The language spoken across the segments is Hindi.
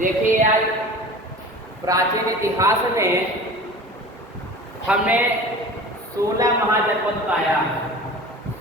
देखिए यार, प्राचीन इतिहास में हमने 16 महाजनपद पाया।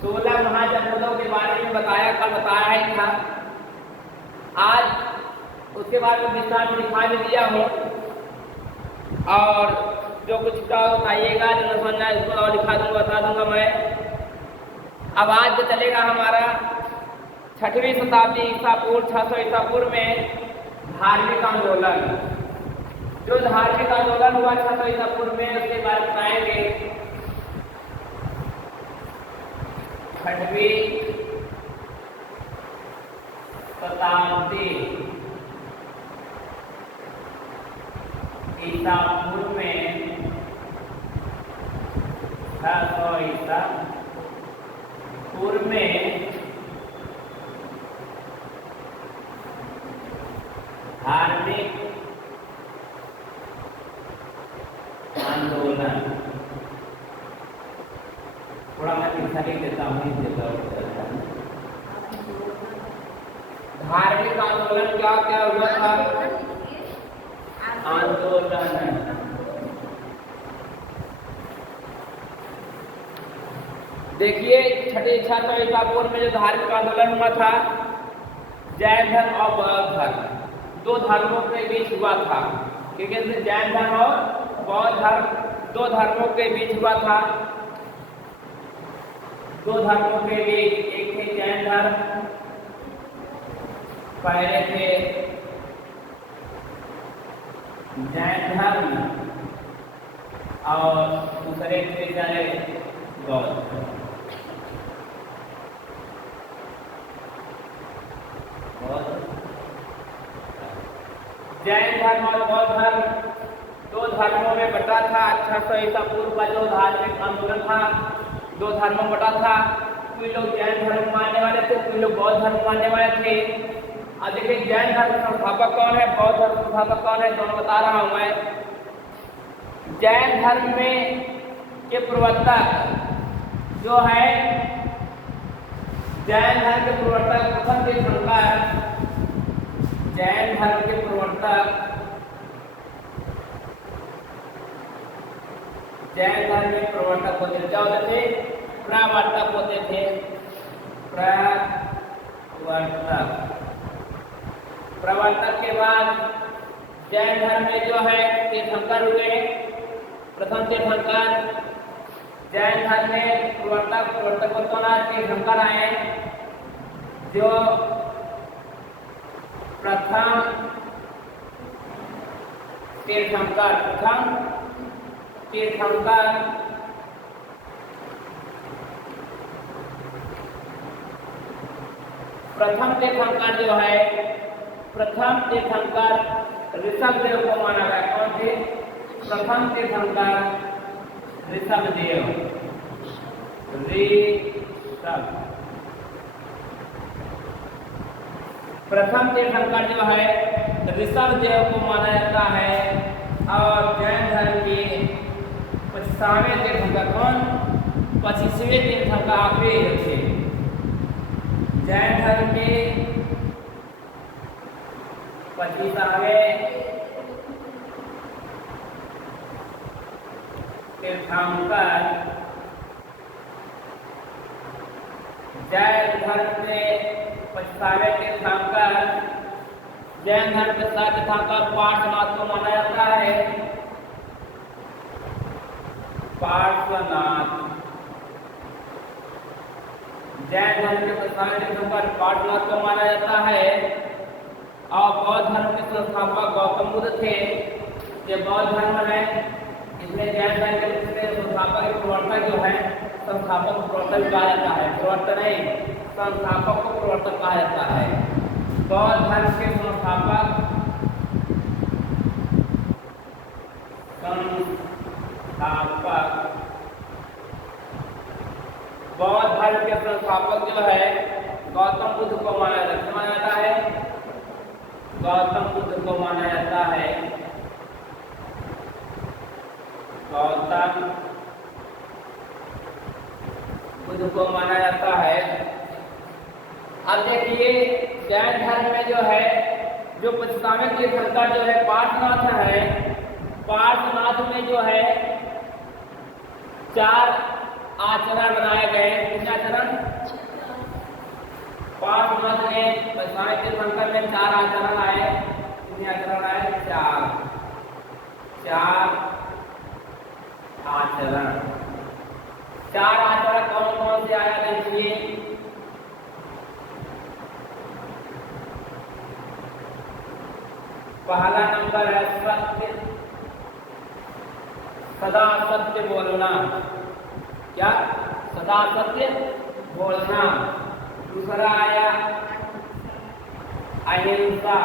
16 महाजनपदों के बारे में कल बताया ही था। आज उसके बारे में विस्तार में दिखा भी दिया हूँ, और जो कुछ बताइएगा जो न समझना है उसको और लिखा दूंगा, बता दूंगा मैं। अब आज जो चलेगा हमारा 6वीं शताब्दी ईसा पूर्व 600 ईसा पूर्व में धार्मिक आंदोलन। जो धार्मिक आंदोलन हुआ 600 ईसा पूर्व में, उसके बारे में बताएंगे। 6वीं शताब्दी ईसा पूर्व में 600 ईसा पूर्व में धार्मिक आंदोलन। थोड़ा मैं पीछा लिख देता हूँ। धार्मिक आंदोलन क्या क्या हुआ था? आंदोलन देखिए, 6वीं शताब्दी ईसा पूर्व में जो धार्मिक आंदोलन हुआ था, जैन धर्म और बौद्ध धर्म, दो धर्मों के बीच हुआ था। क्योंकि जैन धर्म और बौद्ध धर्म दो धर्मों के बीच हुआ था। दो धर्मों के बीच, एक थे जैन धर्म, पहले थे जैन धर्म और दूसरे थे चले बौद्ध। जैन धर्म और बौद्ध धर्म दो धर्मों में बटा था। 600 ईसा पूर्व का जो धार्मिक आंदोलन था, दो धर्मों में बटा था। कोई लोग जैन धर्म मानने वाले थे, कोई लोग बौद्ध धर्म मानने वाले थे। अब देखिए, जैन धर्म संस्थापक कौन है, बौद्ध धर्म संस्थापक कौन है, दोनों बता रहा हूं मैं। जैन धर्म में के प्रवर्तक जो है, जैन धर्म के प्रवर्तक प्रथम तीर्थंकर, जैन धर्म के प्रवर्तक, जैन धर्म के प्रवर्तक होते क्या होते थे? प्रवर्तक होते थे। प्रवर्तक के बाद जैन धर्म में जो है तीर्थंकर हुए। प्रथम तीर्थंकर जैन धर्म में प्रवर्तक तीर्थंकर आए, जो प्रथम तीर्थंकर जो है, प्रथम तीर्थंकर ऋषभदेव को माना गया। कौन थे? प्रथम तीर्थंकर ऋषभदेव। प्रथम तीर्थंकर जो है ऋषभदेव को माना जाता है। और जैन धर्म के 25वें तीर्थंकर कौन? 25वें तीर्थंकर आखिरी थे। जैन धर्म के 25वें तीर्थंकर, जैन धर्म के 25वें तीर्थंकर, जैन धर्म के 7 तीर्थंकर पार्श्वनाथ को माना जाता है। पार्श्वनाथ जैन धर्म के 25वें तीर्थंकर पार्श्वनाथ को माना जाता है। और बौद्ध धर्म के संस्थापक गौतम बुद्ध थे। ये बौद्ध धर्म है, इसमें जैन धर्म के संस्थापक प्रवर्तक जो है, संस्थापक को प्रवर्तक कहा जाता है। प्रवर्तक नहीं, संस्थापक को प्रवर्तक कहा जाता है। बौद्ध धर्म के संस्थापक बौद्ध धर्म के संस्थापक जो है गौतम बुद्ध को माना जाता है। गौतम बुद्ध को माना जाता है। गौतम बुद्ध को माना जाता है। अब देखिए, जैन धर्म में जो है जो पश्चिमी तीर्थंकर जो है पार्श्वनाथ है, पार्श्वनाथ में जो है 4 आचरण बनाए गए। कितने आचरण? पार्श्वनाथ ने पश्चिमी तीर्थंकर में 4 आचरण आए। कितने आचरण आए? 4 आचरण। 4 आचरण कौन कौन से आया देखिए। पहला नंबर है सत्य, सदा सत्य बोलना। क्या? सदा सत्य बोलना। दूसरा आया अहिंसा,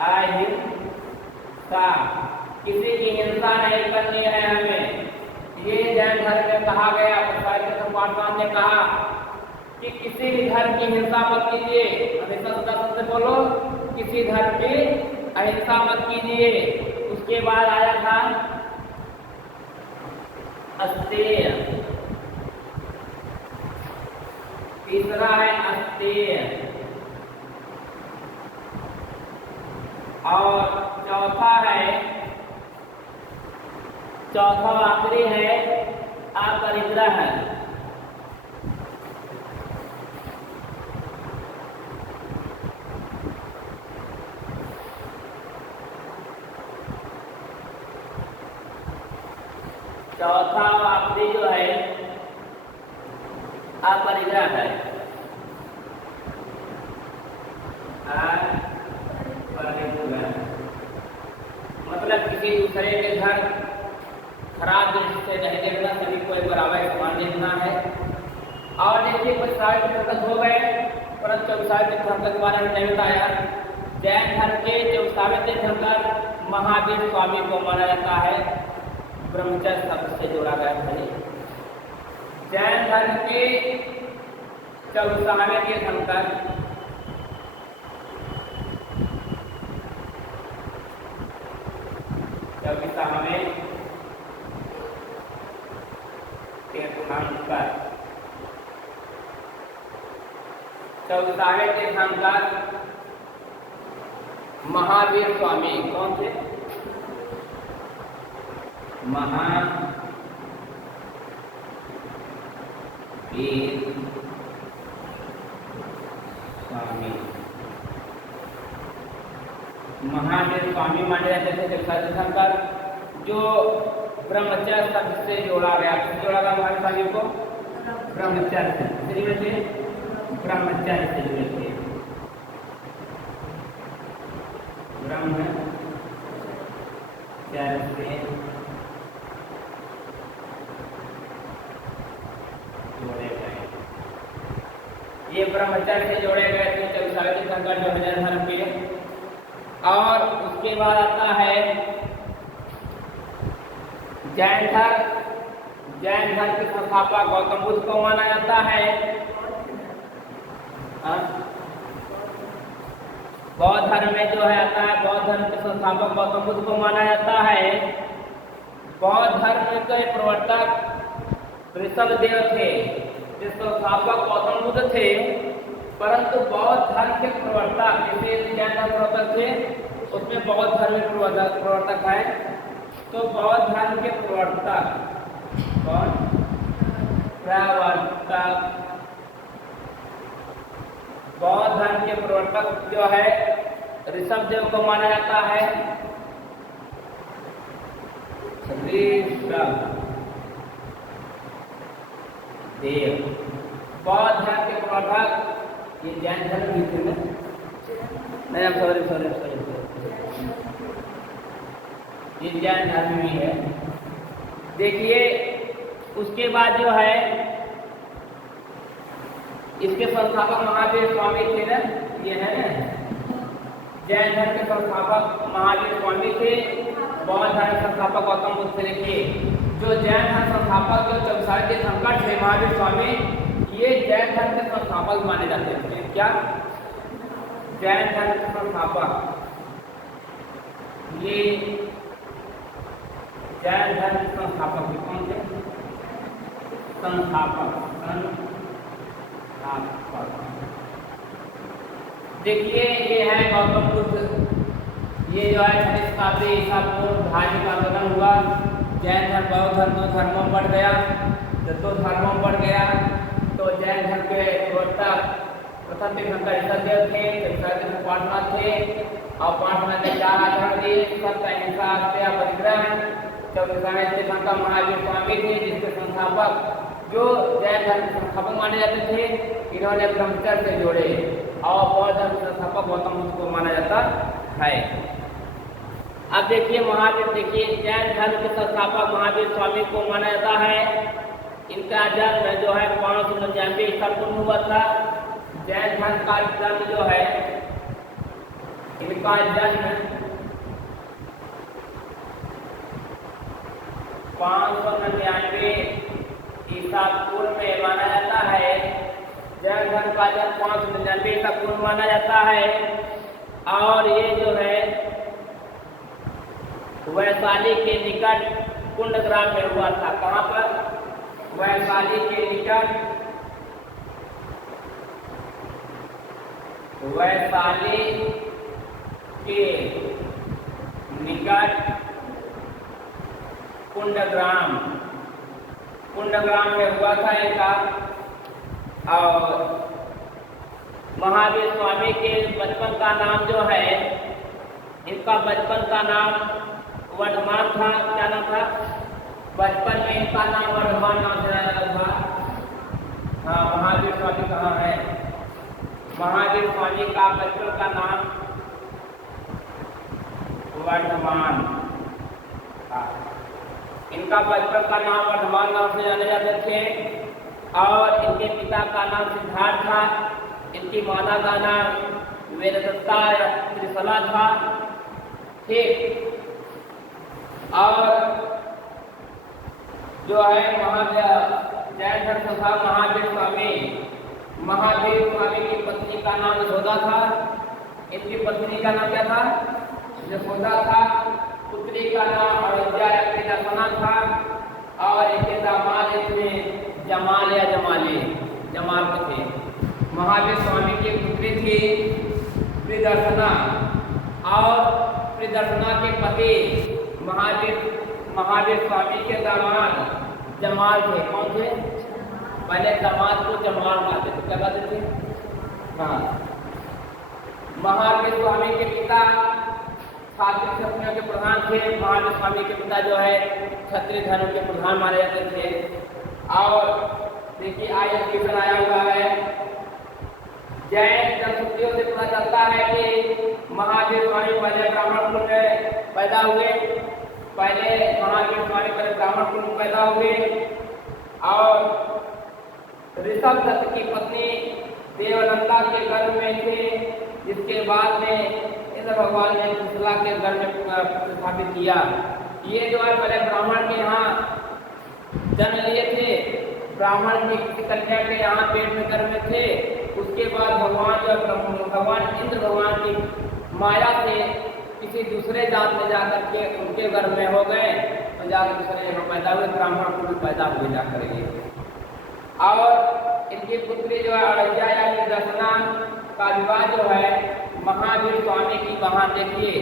अहिंसा, किसी की हिंसा नहीं करनी है हमें। ये जैन धर्म में कहा गया, पार्श्वनाथ ने कहा कि किसी भी धर्म की हिंसा मत कीजिए। हमेशा सदा सत्य बोलो, किसी धर्म की अहिंसा मत कीजिए। उसके बाद आया था अस्तेय, तीसरा है अस्तेय, और चौथा आखिरी है अपरिग्रह। चौथा आखिरी जो है अपरिग्रह है। मतलब किसी दूसरे के घर खराब दृष्टि से नहीं देखना, सभी को एक बराबर समान देखना है। और देखिए कुछ साहित्य प्रकट हो गए, परंतु साहित्य प्रकट के बारे में नहीं बताया। जैन धर्म के जो साहित्य प्रकट महावीर स्वामी को माना जाता है, ब्रह्मचर्य शब्द से जोड़ा गया था। जैन धर्म के चौसावे के धनकर चौसावे के धनकर महावीर स्वामी कौन थे? महावीर स्वामी, महावीर स्वामी माने जाते थे धनकर, जो ब्रह्मचर्य शब्द से जोड़ा गया। जोड़ा गया महावीर स्वामी को ब्रह्मचर्य से, ब्रह्मचर्य से जुड़े थे। ब्रह्मचर्य से जोड़े गए। ये ब्रह्मचर्य से जोड़े गए थे चौसावे तीर्थंकर जो जैन धर्म के। और उसके बाद आता है जैन धर्म। जैन धर्म के संस्थापक गौतम बुद्ध को माना जाता है। बौद्ध धर्म में जो है आता है, बौद्ध धर्म के संस्थापक गौतम बुद्ध को माना जाता है। बौद्ध धर्म के प्रवर्तक ऋषभदेव थे, जिसके संस्थापक गौतम बुद्ध थे। परंतु बौद्ध धर्म के प्रवर्तक, जैसे जैन धर्म प्रवर्तक थे, उसमें बौद्ध धर्म के प्रवर्तक है। तो बौद्ध धर्म के प्रवर्तक कौन? प्रवर्तक बौद्ध धर्म के प्रवर्तक जो है ऋषभदेव को माना जाता है। ऋषभदेव बौद्ध धर्म के प्रवर्तक। ये जैन धर्म भी थे ना? नहीं, सॉरी, ये जैन धर्म भी है। देखिए उसके बाद जो है इसके संस्थापक महावीर स्वामी थे ना, ये है ना, जैन धर्म के संस्थापक महावीर स्वामी थे। बौद्ध धर्म संस्थापक गौतम बुद्ध थे। देखिए जो जैन धर्म संस्थापक जो चौसावे तीर्थंकर थे महावीर स्वामी, ये जैन धर्म के संस्थापक माने जाते थे। क्या? जैन धर्म के संस्थापक, ये जैन धर्म के संस्थापक कौन थे? संस्थापक देखिए ये है गौतम बुद्ध, ये जो है 6वीं शताब्दी ईसा पूर्व धार्मिक आंदोलन हुआ। जैन धर्म बौद्ध धर्म दो धर्मों में बढ़ गया। जब दो धर्मों में बढ़ गया तो जैन धर्म के प्रवक्ता प्रथम तीर्थंकर ऋषभदेव थे, ऋषभदेव पार्श्वनाथ थे और पार्श्वनाथ ने 4 आचरण दिए, सत्य अहिंसा हत्या परिग्रह। चौथे तीर्थंकर महावीर स्वामी थे जिसके संस्थापक जो जैन धर्म के संस्थापक माने जाते थे, इन्होंने ब्रह्मचर्य से जोड़े और बौद्ध धर्म के संस्थापक गौतम बुद्ध को माना जाता है। अब देखिए महावीर, देखिए जैन धर्म के संस्थापक महावीर स्वामी को माना जाता है। इनका जन्म जो है 599 ईसा पूर्व हुआ था। जैन धर्म का जन्म जो है, इनका जन्म 599 ईसा पूर्व में माना जाता है। जैन धर्म का जन्म 599 ईसा पूर्व माना जाता है और ये जो है वैशाली के निकट कुंडग्राम में हुआ था। कहाँ पर? वैशाली के निकट, वैशाली के निकट कुंडग्राम, कुंडग्राम में हुआ था इनका। और महावीर स्वामी के बचपन का नाम जो है, इनका बचपन का नाम वर्धमान था। क्या नाम था? बचपन में इनका नाम वर्धमान नाम से जाना था। हाँ, महावीर स्वामी कहाँ है? महावीर स्वामी का बचपन का नाम वर्धमान था। इनका बचपन का नाम वर्धमान नाम से जाने जाते थे और इनके पिता का नाम सिद्धार्थ था। इनकी माता का नाम वेददत्ता त्रिशला था। ठीक। और जो है जैन धर्म संस्थापक महावीर स्वामी की पत्नी का नाम यशोदा था। इनकी पत्नी का नाम क्या था? यशोदा था। पुत्री का नाम अयोध्या या प्रियदर्शना था और इनके दामाद इसमें जमाल या जमाल थे। महावीर स्वामी की पुत्री थी प्रियदर्शना और प्रियदर्शना के पति महावीर स्वामी के दामाद जमाल थे। कौन थे? पहले दामाद को जमाल कहते थे। क्या कहते थे? हाँ। महावीर स्वामी के पिता क्षत्रिय क्षत्रियों के प्रधान थे। महावीर स्वामी के पिता जो है क्षत्रिय धर्म के प्रधान माने जाते थे। और देखिए आया क्वेश्चन आया हुआ है, जैन संस्कृतियों से पता चलता है कि महावीर स्वामी पहले ब्राह्मण कुल में पैदा हुए। पहले महावीर स्वामी पहले ब्राह्मण कुल में पैदा हुए और ऋषभ दत्त की पत्नी देवनंदा के गर्भ में थे, जिसके बाद में इंद्र भगवान ने त्रिशला के गर्भ में प्रतिष्ठापित किया। ये जो है पहले ब्राह्मण के यहाँ जन्म लिए थे। ब्राह्मण की किसी कन्या के यहाँ पेट में गर्भ में थे। उसके बाद भगवान इंद्र भगवान की माया से किसी दूसरे जात में जाकर के उनके गर्भ में हो गए और जाकर दूसरे जगह पैदा हुए। ब्राह्मण को भी पैदा हुए जाकर ये। और इनकी पुत्री जो है अयोध्या या प्रियदर्शना का विवाह जो है महावीर स्वामी की बहन, देखिए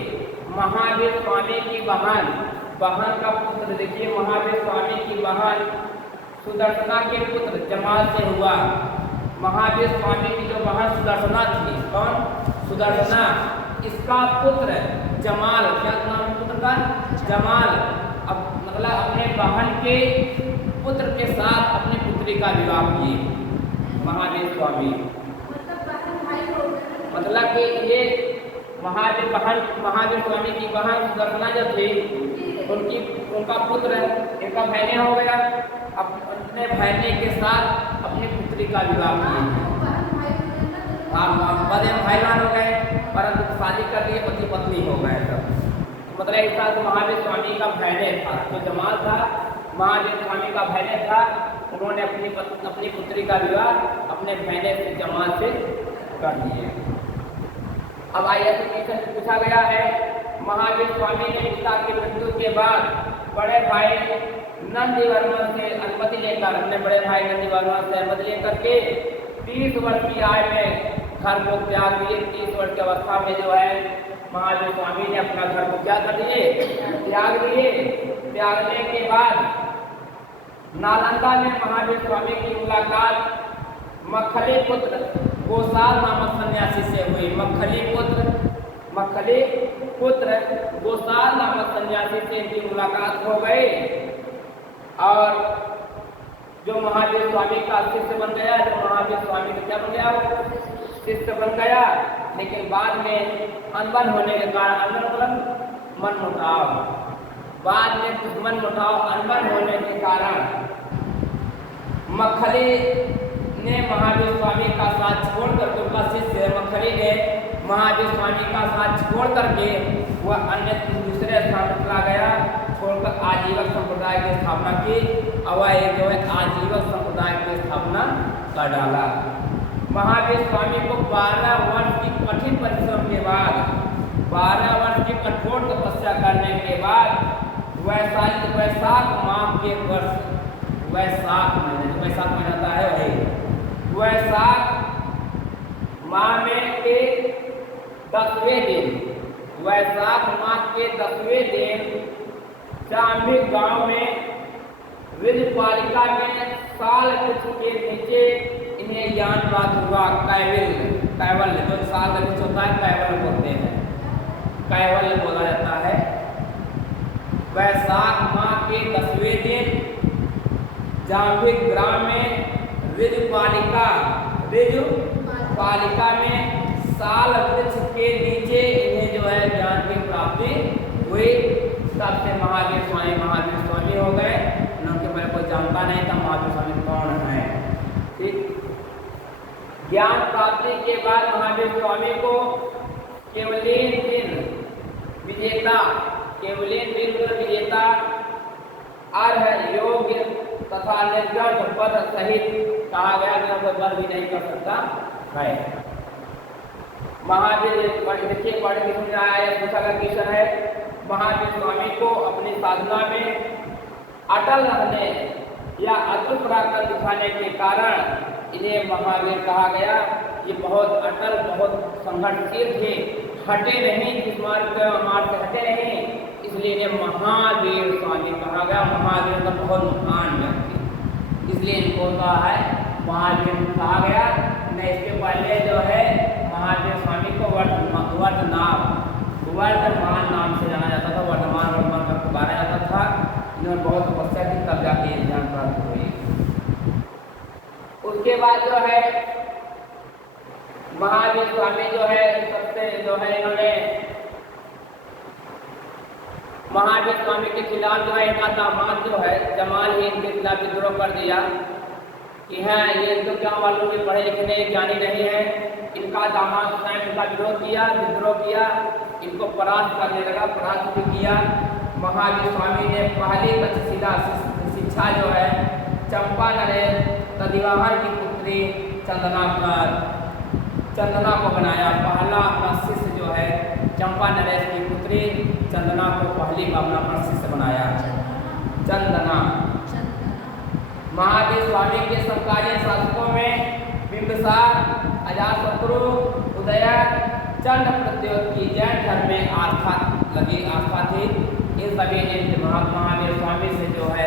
महावीर स्वामी की बहन का पुत्र, देखिए महावीर स्वामी की बहन सुदर्शना के पुत्र जमाल से हुआ। महावीर स्वामी की जो बहन सुदर्शना थी, कौन? सुदर्शना, इसका पुत्र जमाल, क्या नाम पुत्र का? जमाल। अब मतलब अपने बहन के पुत्र के साथ अपनी पुत्री का विवाह किए महावीर स्वामी। मतलब कि ये महावीर स्वामी की बहन सुदर्शना जो थी, उनका पुत्र इनका बहने हो गया। अपने बहने के साथ अपनी पुत्री का विवाह किए। बड़े भाई बहन हो गए, परंतु शादी कर लिए, पति पत्नी हो गए सब। मतलब एक साथ महावीर स्वामी का बहने था, जो जमाल था महावीर स्वामी का बहने था। उन्होंने अपनी पुत्री का विवाह अपने बहने से जमाल से कर दिए। अब आइए क्वेश्चन पूछा गया है, महावीर स्वामी ने पिता की मृत्यु के बाद बड़े भाई नंदीवर्मन से अनुमति लेकर, अपने बड़े भाई नंदीवर्मन से अनुमति लेकर के 30 वर्ष की आयु में घर को त्याग दिए। 30 वर्ष की अवस्था में जो है महावीर स्वामी ने अपना घर को क्या कर दिए, त्याग दिए। त्यागने के बाद नालंदा में महावीर स्वामी की मुलाकात मखली पुत्र गोसाल नामक सन्यासी से हुई। मखली पुत्र गोसाल नामक सन्यासी से इनकी मुलाकात हो गई और जो महावीर स्वामी का शिष्य बन गया, जो महावीर स्वामी का क्या बन गया, शिष्य बन गया। लेकिन बाद में अनबन होने के कारण, अनबन मतलब मनमुटाव, बाद में कुछ मनमुटाव अनबन होने के कारण मखली ने महावीर स्वामी का साथ छोड़ करके, उनका शिष्य मखली ने महावीर स्वामी का साथ छोड़ करके वह अन्य दूसरे स्थान पर चला गया, छोड़कर आजीवक संप्रदाय की स्थापना की। और वह जो है आजीवक संप्रदाय की स्थापना कर डाला। महावीर स्वामी को 12 वर्ष की कठिन परिश्रम के बाद, 12 वर्ष की कठोर तपस्या करने के बाद वैशाख माह के वर्ष, वैशाख महीना आता है वही, वैशाख माह में के 10वें दिन, वैशाख माह के 10वें दिन जाम्बिक गांव में विजपालिका में साल वृक्ष के नीचे इन्हें ज्ञान प्राप्त हुआ। कैवल्य जो साल वृक्ष होता है कैवल्य बोलते हैं, कैवल्य बोला जाता है। वैशाख माह के 10वें दिन जाम्बिक ग्राम में विजपालिका में साल वृक्ष के नीचे इन्हें जो है ज्ञान की प्राप्ति हुई। तब से महावीर स्वामी हो गए। उनके बारे में कोई जानता नहीं था महावीर स्वामी कौन है। ठीक, ज्ञान प्राप्ति के बाद महावीर स्वामी को केवलीन बिरुद विजेता अर्ह योग्य तथा निर्गत पद सहित कहा गया, कोई पद भी नहीं कर सकता है। महावीर देखिए पढ़ के समझ आया, पूछा का क्वेश्चन है। महावीर स्वामी को अपनी साधना में अटल रहने या अद्भुत पराक्रम दिखाने के कारण इन्हें महावीर कहा गया। ये बहुत अटल, बहुत संघर्षशील थे, हटे नहीं, इस मार्ग से हटे नहीं, इसलिए इन्हें महावीर स्वामी कहा गया। महावीर का बहुत महान व्यक्ति, इसलिए इनको कहा है महावीर कहा गया। नहीं, इसके पहले जो है महावीर स्वामी को वर्धमान नाम से जाना जाता था, वर्धमान का पुकारा जाता था। इन्होंने बहुत तपस्या की तब जाके ज्ञान प्राप्त हुई। उसके बाद जो है महावीर स्वामी जो है सबसे जो है इन्होंने महावीर स्वामी के खिलाफ जो है इनका दामाद जो है जमाल ही इनके खिलाफ विद्रोह कर दिया कि हाँ ये इनको क्या मालूम, ये पढ़े लिखे नहीं, ज्ञानी नहीं है। इनका दामाद स्वयं इनका विद्रोह किया, इनको परास्त करने लगा, परास्त भी किया। महावीर स्वामी ने पहली तक्षशिला शिक्षा जो है चंपा नरेश तदिवाहन की पुत्री चंदना को बनाया। पहला अपना शिष्य जो है चंपा नरेश की पुत्री चंदना को पहली अपना शिष्य बनाया। चंदना महावीर स्वामी के समकालीन शासकों में बिंबिसार, अजातशत्रु, उदयन, चंड प्रत्योत की जैन धर्म में आस्था थी। इन सभी ने महावीर स्वामी से जो है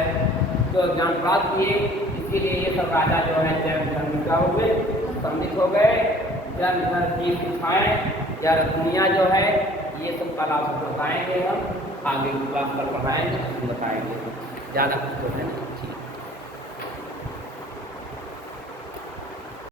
जो ज्ञान प्राप्त किए, इसीलिए ये सब राजा जो है जैन धर्म का हुए, सम्मिलित हो गए। जैन धर्म की शिक्षाएँ या दुनिया जो है ये सब कला से बताएंगे, हम आगे क्लास पर पढ़ाएंगे, बताएंगे। ज़्यादा कुछ तो है ना। ठीक।